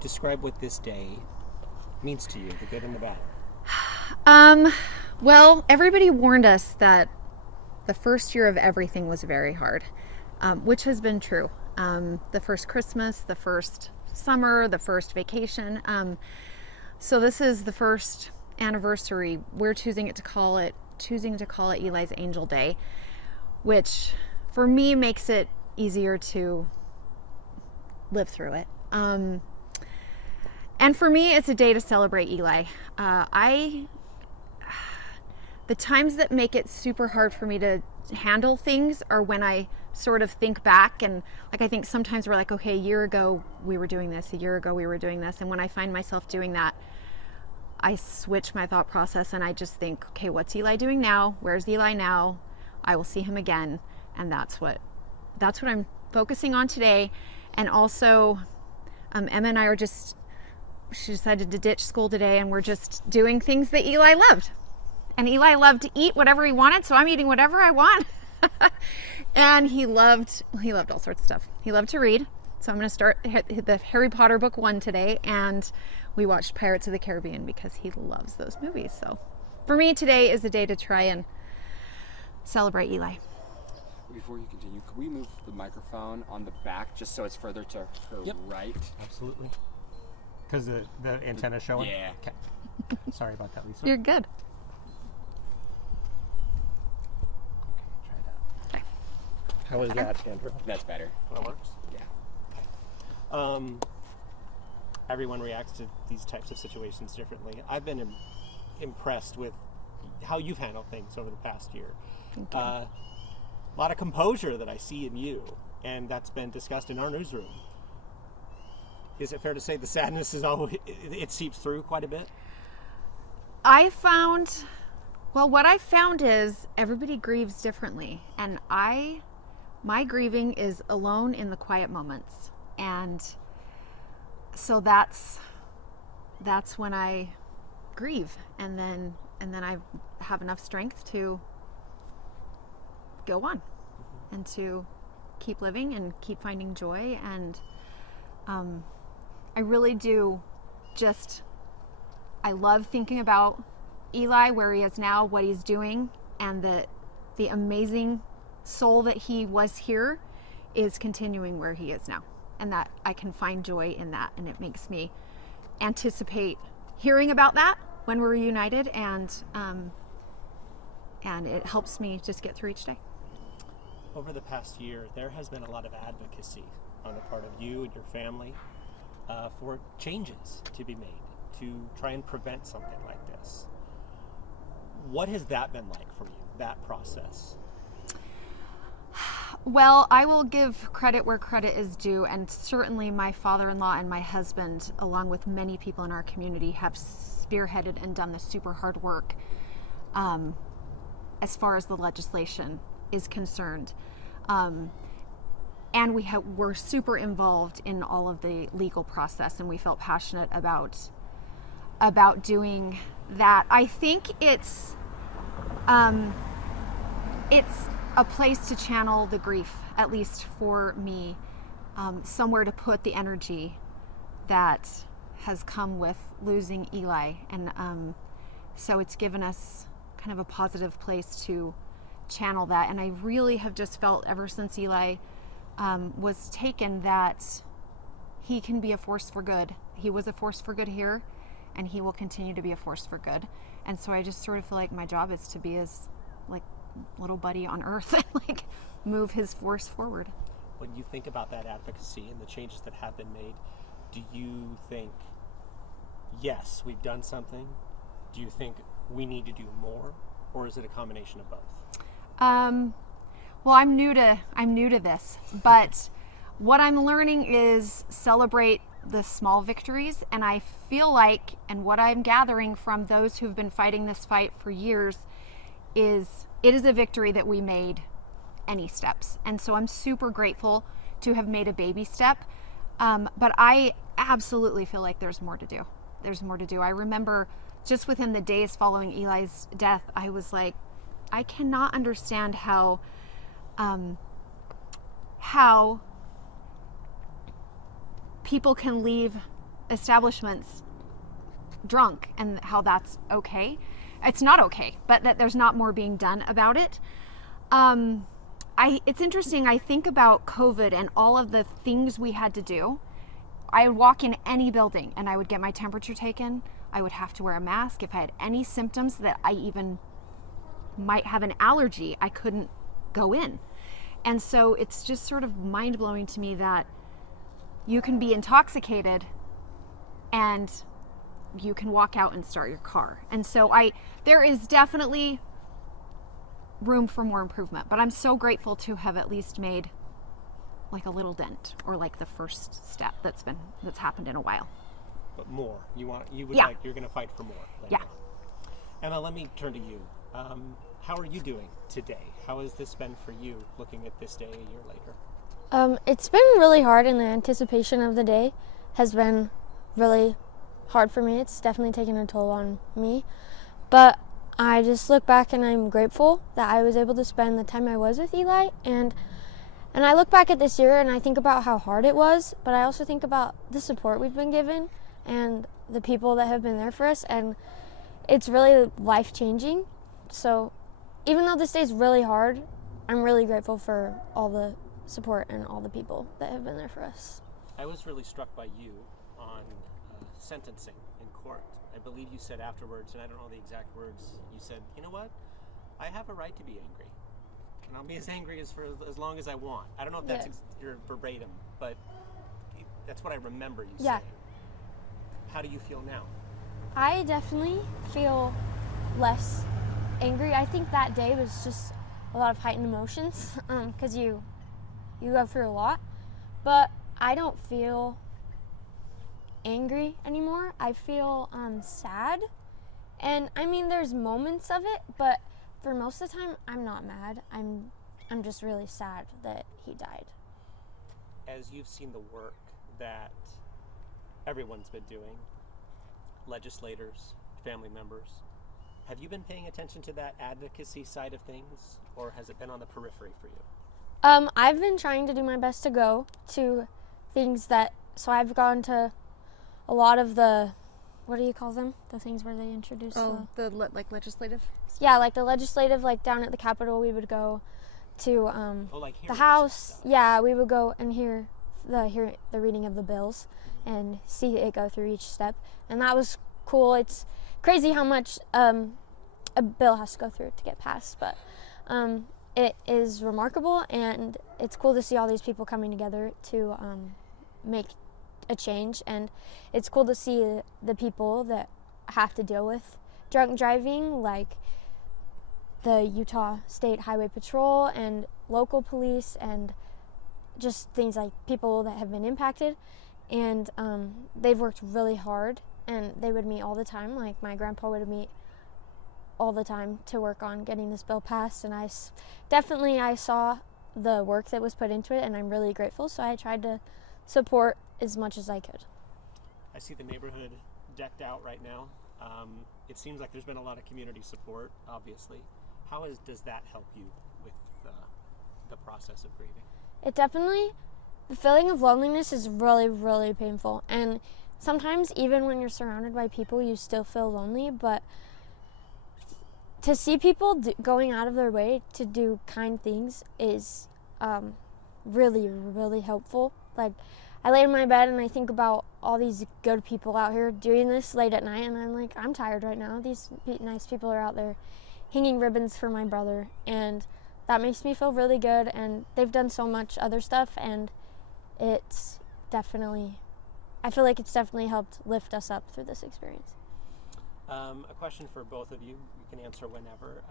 Describe what this day means to you, the good and the bad. Well, everybody warned us that the first year of everything was very hard, which has been true. The first Christmas, the first summer, the first vacation. So this is the first anniversary. We're choosing to call it Eli's Angel Day, which for me makes it easier to live through it. And for me, it's a day to celebrate Eli. The times that make it super hard for me to handle things are when I sort of think back, and like I think sometimes we're like, okay, a year ago we were doing this, a year ago we were doing this, and when I find myself doing that, I switch my thought process and I just think, okay, what's Eli doing now? Where's Eli now? I will see him again, and that's what I'm focusing on today. And also, Emma and I she decided to ditch school today, and we're just doing things that Eli loved. And Eli loved to eat whatever he wanted, so I'm eating whatever I want. And he loved all sorts of stuff. He loved to read, so I'm going to start the Harry Potter book 1 today, and we watched Pirates of the Caribbean because he loves those movies. So for me, today is a day to try and celebrate Eli. Before you continue, could we move the microphone on the back just so it's further to her right? Absolutely. Because the antenna's showing? Yeah. Okay. Sorry about that, Lisa. You're good. Okay, try that. How is that, Andrew? That's better. That works? Yeah. Everyone reacts to these types of situations differently. I've been impressed with how you've handled things over the past year. Thank you. A lot of composure that I see in you, and that's been discussed in our newsroom. Is it fair to say the sadness it seeps through quite a bit? What I found is everybody grieves differently, and my grieving is alone in the quiet moments, and so that's when I grieve, and then I have enough strength to go on and to keep living and keep finding joy. And I really do I love thinking about Eli, where he is now, what he's doing, and the amazing soul that he was here is continuing where he is now, and that I can find joy in that, and it makes me anticipate hearing about that when we're reunited, and it helps me just get through each day. Over the past year, there has been a lot of advocacy on the part of you and your family for changes to be made to try and prevent something like this. What has that been like for you, that process? Well, I will give credit where credit is due, and certainly my father-in-law and my husband, along with many people in our community, have spearheaded and done the super hard work as far as the legislation is concerned. And we're super involved in all of the legal process, and we felt passionate about doing that. I think it's a place to channel the grief, at least for me, somewhere to put the energy that has come with losing Eli, and so it's given us kind of a positive place to channel that. And I really have just felt ever since Eli was taken that he can be a force for good. He was a force for good here, and he will continue to be a force for good. And so I just sort of feel like my job is to be his like little buddy on earth and like move his force forward. When you think about that advocacy and the changes that have been made, do you think, yes, we've done something? Do you think we need to do more, or is it a combination of both? Well, I'm new to this, but what I'm learning is celebrate the small victories, and I feel like, and what I'm gathering from those who've been fighting this fight for years, is it is a victory that we made any steps. And so I'm super grateful to have made a baby step, but I absolutely feel like there's more to do. There's more to do. I remember just within the days following Eli's death, I was like, I cannot understand how people can leave establishments drunk and how that's okay. It's not okay, but that there's not more being done about it. It's interesting. I think about COVID and all of the things we had to do. I would walk in any building and I would get my temperature taken. I would have to wear a mask. If I had any symptoms that I even might have an allergy, I couldn't go in. And so it's just sort of mind-blowing to me that you can be intoxicated and you can walk out and start your car. And so there is definitely room for more improvement, but I'm so grateful to have at least made like a little dent, or like the first step that's happened in a while. But more. You're going to fight for more. Later. Yeah. Emma, let me turn to you. How are you doing today? How has this been for you, looking at this day a year later? It's been really hard, and the anticipation of the day has been really hard for me. It's definitely taken a toll on me. But I just look back and I'm grateful that I was able to spend the time I was with Eli. And I look back at this year and I think about how hard it was, but I also think about the support we've been given and the people that have been there for us. And it's really life-changing. So even though this day is really hard, I'm really grateful for all the support and all the people that have been there for us. I was really struck by you on sentencing in court. I believe you said afterwards, and I don't know the exact words, you said, you know what? I have a right to be angry. And I'll be as angry for as long as I want. I don't know if that's your verbatim, but that's what I remember you saying. How do you feel now? I definitely feel less angry. I think that day was just a lot of heightened emotions because you go through a lot. But I don't feel angry anymore. I feel sad. And I mean, there's moments of it, but for most of the time, I'm not mad. I'm just really sad that he died. As you've seen the work that everyone's been doing, legislators, family members, have you been paying attention to that advocacy side of things, or has it been on the periphery for you? I've been trying to do my best to go to things so I've gone to a lot of the, what do you call them? The things where they introduce like legislative? Yeah, like the legislative, like down at the Capitol, we would go to like the House. Yeah, we would go and hear the reading of the bills and see it go through each step. And that was cool. It's crazy how much a bill has to go through to get passed, but it is remarkable, and it's cool to see all these people coming together to make a change. And it's cool to see the people that have to deal with drunk driving, like the Utah State Highway Patrol and local police, and just things like people that have been impacted. And they've worked really hard, and they would meet all the time. Like my grandpa would meet all the time to work on getting this bill passed, and I saw the work that was put into it, and I'm really grateful. So I tried to support as much as I could. I see the neighborhood decked out right now. It seems like there's been a lot of community support, obviously. Does that help you with the process of grieving? It definitely, the feeling of loneliness is really, really painful. And sometimes even when you're surrounded by people, you still feel lonely. But to see people going out of their way to do kind things is really, really helpful. Like, I lay in my bed and I think about all these good people out here doing this late at night, and I'm like, I'm tired right now. These nice people are out there hanging ribbons for my brother, and that makes me feel really good. And they've done so much other stuff, and I feel like it's definitely helped lift us up through this experience. A question for both of you. You can answer whenever.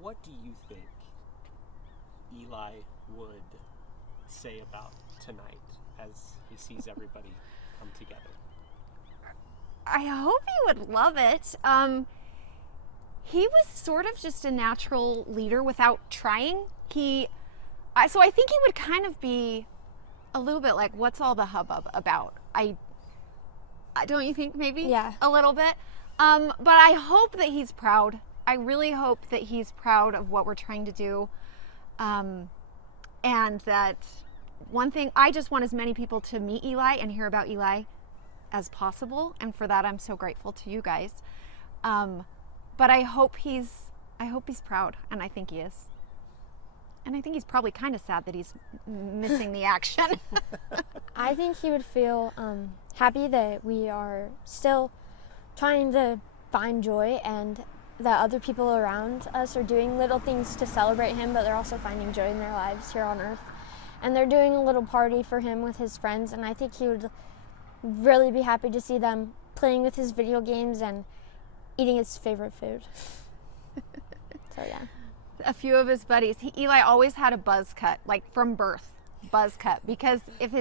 What do you think Eli would say about tonight as he sees everybody come together? I hope he would love it. He was sort of just a natural leader without trying. So I think he would kind of be a little bit like, what's all the hubbub about? Don't you think maybe? Yeah. A little bit. But I hope that he's proud. I really hope that he's proud of what we're trying to do. And that one thing, I just want as many people to meet Eli and hear about Eli as possible, and for that I'm so grateful to you guys. But I hope he's proud, and I think he is. And I think he's probably kind of sad that he's missing the action. I think he would feel happy that we are still trying to find joy, and that other people around us are doing little things to celebrate him, but they're also finding joy in their lives here on earth. And they're doing a little party for him with his friends, and I think he would really be happy to see them playing with his video games and eating his favorite food. So yeah. A few of his buddies. Eli always had a buzz cut, like from birth, buzz cut, because if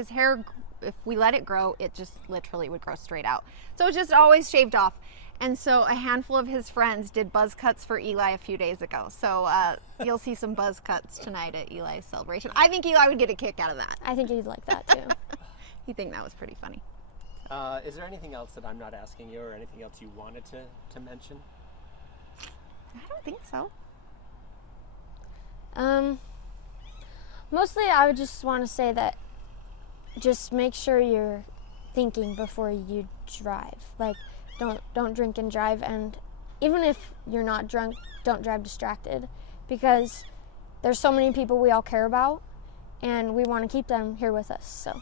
we let it grow, it just literally would grow straight out. So it just always shaved off. And so a handful of his friends did buzz cuts for Eli a few days ago. So you'll see some buzz cuts tonight at Eli's celebration. I think Eli would get a kick out of that. I think he'd like that too. He'd think that was pretty funny. Is there anything else that I'm not asking you, or anything else you wanted to mention? I don't think so. Mostly I would just want to say that just make sure you're thinking before you drive. Like, don't drink and drive, and even if you're not drunk, don't drive distracted, because there's so many people we all care about, and we want to keep them here with us. So